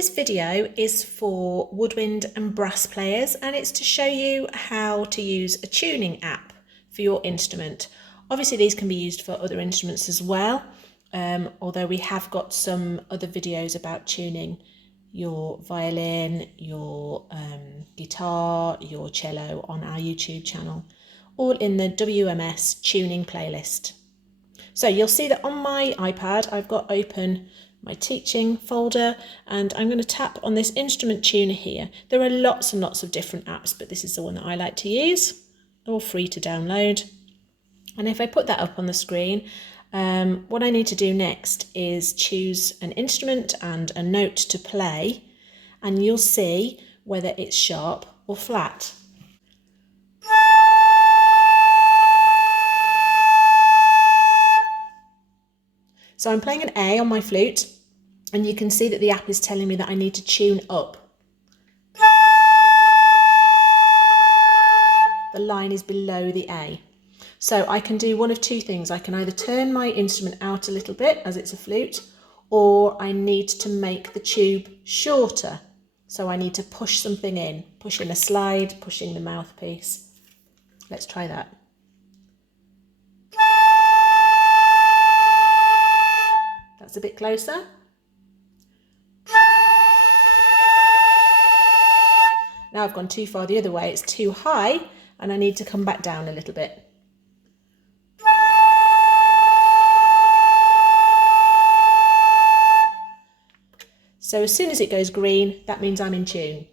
this video is for woodwind and brass players, and it's to show you how to use a tuning app for your instrument. Obviously these can be used for other instruments as well, although we have got some other videos about tuning your violin, your guitar, your cello on our YouTube channel, all in the WMS Tuning playlist. So you'll see that on my iPad I've got open my teaching folder, and I'm going to tap on this instrument tuner here. There are lots and lots of different apps, but this is the one that I like to use, all free to download. And if I put that up on the screen, what I need to do next is choose an instrument and a note to play, and you'll see whether it's sharp or flat. So I'm playing an A on my flute, and you can see that the app is telling me that I need to tune up. The line is below the A. So I can do one of two things. I can either turn my instrument out a little bit as it's a flute, or I need to make the tube shorter. So I need to push something in, pushing a slide, pushing the mouthpiece. Let's try that. That's a bit closer. Now I've gone too far the other way, it's too high, and I need to come back down a little bit. So as soon as it goes green, that means I'm in tune.